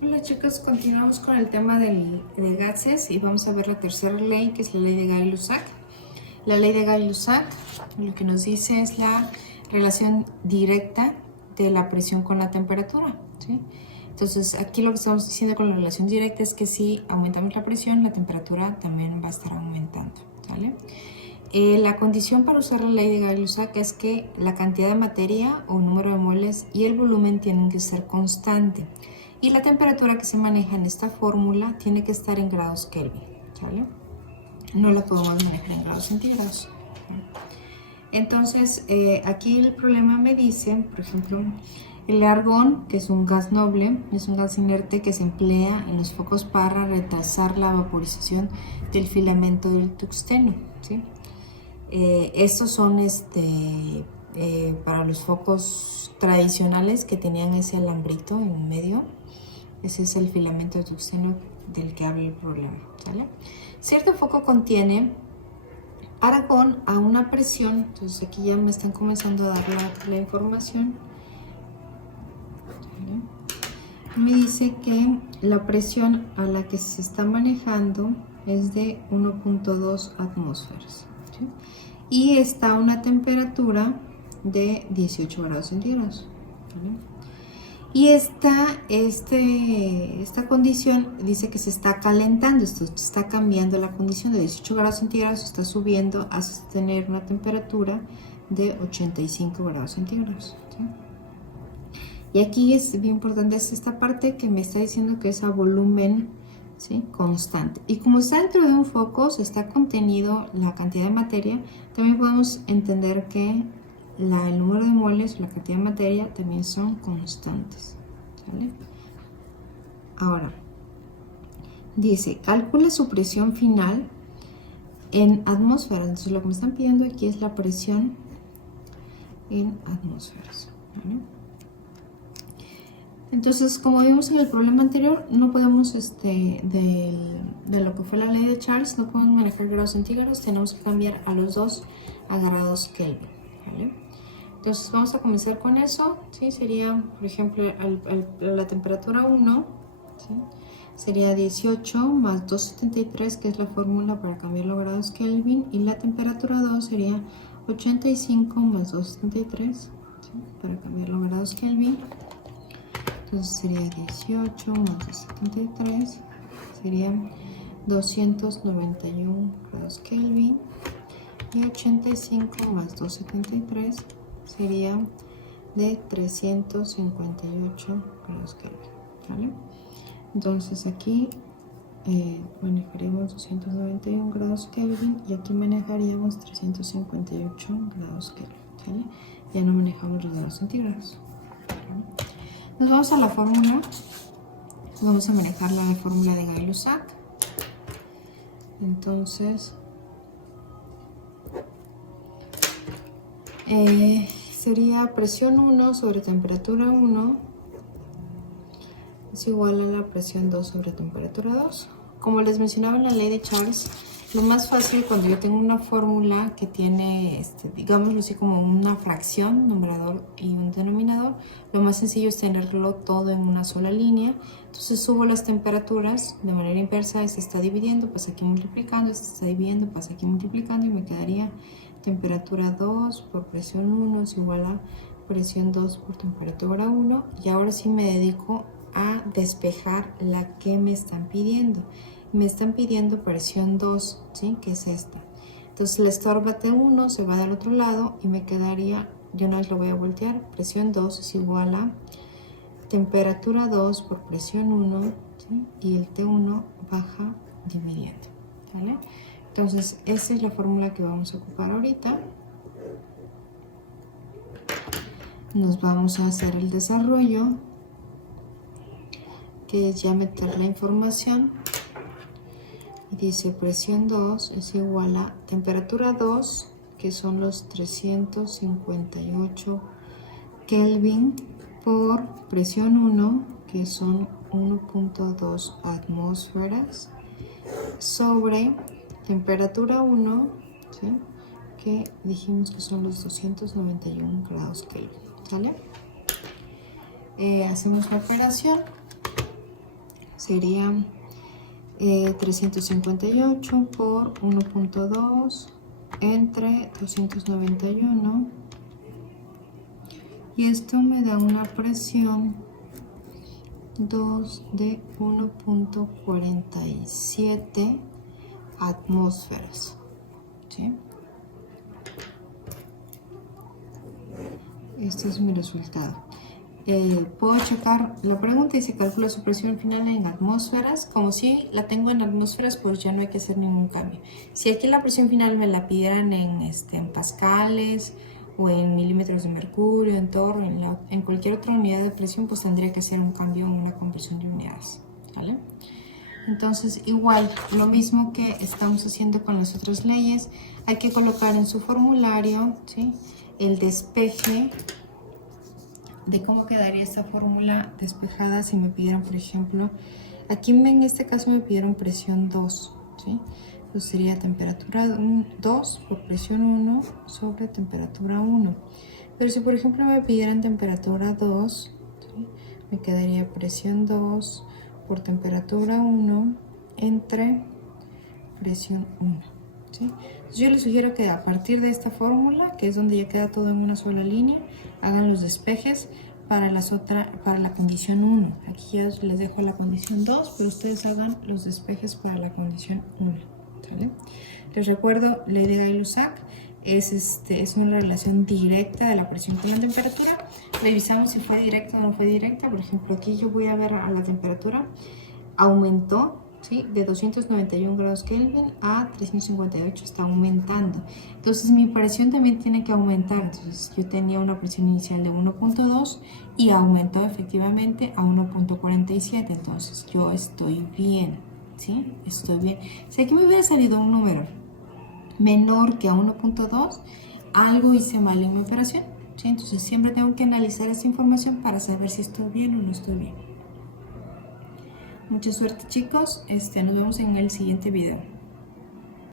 Hola chicos, continuamos con el tema de gases y vamos a ver la tercera ley, que es la ley de Gay-Lussac. La ley de Gay-Lussac lo que nos dice es la relación directa de la presión con la temperatura, ¿sí? Entonces aquí lo que estamos diciendo con la relación directa es que si aumentamos la presión, la temperatura también va a estar aumentando, ¿vale? La condición para usar la ley de Gay-Lussac es que la cantidad de materia o número de moles y el volumen tienen que ser constante. Y la temperatura que se maneja en esta fórmula tiene que estar en grados Kelvin, ¿vale? No la podemos manejar en grados centígrados. Entonces, aquí el problema me dice, por ejemplo, el argón, que es un gas noble, es un gas inerte que se emplea en los focos para retrasar la vaporización del filamento del tungsteno, ¿sí? Estos son para los focos tradicionales que tenían ese alambrito en medio. Ese es el filamento de tungsteno del que habla el problema, ¿sale? Cierto foco contiene argón a una presión, entonces aquí ya me están comenzando a dar la información. ¿Vale? Me dice que la presión a la que se está manejando es de 1.2 atmósferas, ¿sí? Y está a una temperatura de 18 grados centígrados, ¿vale? Y esta condición dice que se está calentando, esto está cambiando la condición de 18 grados centígrados, está subiendo hasta tener una temperatura de 85 grados centígrados, ¿sí? Y aquí es bien importante esta parte que me está diciendo que es a volumen, ¿sí?, constante. Y como está dentro de un foco, se está contenido la cantidad de materia, también podemos entender que el número de moles o la cantidad de materia también son constantes, ¿vale? Ahora, dice, calcula su presión final en atmósferas. Entonces, lo que me están pidiendo aquí es la presión en atmósferas, ¿vale? Entonces, como vimos en el problema anterior, no podemos, de lo que fue la ley de Charles, no podemos manejar grados centígrados, tenemos que cambiar a los dos a grados Kelvin, ¿vale? Entonces, vamos a comenzar con eso, ¿sí? Sería, por ejemplo, la temperatura 1, ¿sí?, sería 18 más 273, que es la fórmula para cambiarlo a grados Kelvin, y la temperatura 2 sería 85 más 273, ¿sí?, para cambiarlo a grados Kelvin. Entonces sería 18 más 73, serían 291 grados Kelvin, y 85 más 273 sería de 358 grados Kelvin, ¿vale? Entonces aquí manejaremos 291 grados Kelvin y aquí manejaríamos 358 grados Kelvin, ¿vale? Ya no manejamos los grados centígrados, ¿vale? Nos vamos a la fórmula, vamos a manejar la fórmula de Gay-Lussac. Entonces, sería presión 1 sobre temperatura 1 es igual a la presión 2 sobre temperatura 2. Como les mencionaba en la ley de Charles, lo más fácil cuando yo tengo una fórmula que tiene, digámoslo así, como una fracción, numerador y un denominador, lo más sencillo es tenerlo todo en una sola línea. Entonces subo las temperaturas de manera inversa, se está dividiendo, pasa aquí multiplicando, se está dividiendo, pasa aquí multiplicando, y me quedaría temperatura 2 por presión 1 es igual a presión 2 por temperatura 1. Y ahora sí me dedico a despejar la que me están pidiendo. Me están pidiendo presión 2, ¿sí?, que es esta. Entonces la estorba T1 se va del otro lado y me quedaría, yo una vez lo voy a voltear, presión 2 es igual a temperatura 2 por presión 1, ¿sí?, y el T1 baja dividiendo, ¿vale? Entonces esa es la fórmula que vamos a ocupar ahorita. Nos vamos a hacer el desarrollo, que es ya meter la información. Y dice presión 2 es igual a temperatura 2, que son los 358 Kelvin, por presión 1, que son 1.2 atmósferas, sobre temperatura 1, ¿sí?, que dijimos que son los 291 grados Kelvin, ¿vale? Hacemos la operación. sería 358 por 1.2 entre 291, y esto me da una presión 2 de 1.47 atmósferas, ¿sí? Este es mi resultado. Puedo checar, la pregunta dice calcula su presión final en atmósferas. Como si la tengo en atmósferas, pues ya no hay que hacer ningún cambio. Si aquí la presión final me la pidieran en pascales o en milímetros de mercurio, en torno, en cualquier otra unidad de presión, pues tendría que hacer un cambio en una conversión de unidades, ¿vale? Entonces, igual, lo mismo que estamos haciendo con las otras leyes, hay que colocar en su formulario, ¿sí?, el despeje de cómo quedaría esta fórmula despejada si me pidieran, por ejemplo, aquí en este caso me pidieron presión 2, ¿sí? Entonces sería temperatura 2 por presión 1 sobre temperatura 1. Pero si por ejemplo me pidieran temperatura 2, ¿sí?, me quedaría presión 2 por temperatura 1 entre presión 1, ¿sí? Yo les sugiero que a partir de esta fórmula, que es donde ya queda todo en una sola línea, hagan los despejes para la condición 1. Aquí ya les dejo la condición 2, pero ustedes hagan los despejes para la condición 1, ¿sale? Les recuerdo, ley de Gay-Lussac es una relación directa de la presión con la temperatura. Revisamos si fue directa o no fue directa. Por ejemplo, aquí yo voy a ver a la temperatura, aumentó, ¿sí?, de 291 grados Kelvin a 358, está aumentando. Entonces mi presión también tiene que aumentar. Entonces yo tenía una presión inicial de 1.2 y aumentó efectivamente a 1.47. Entonces yo estoy bien, ¿sí? Estoy bien. Si aquí me hubiera salido un número menor que a 1.2, algo hice mal en mi operación, ¿sí? Entonces siempre tengo que analizar esta información para saber si estoy bien o no estoy bien. Mucha suerte, chicos. Nos vemos en el siguiente video.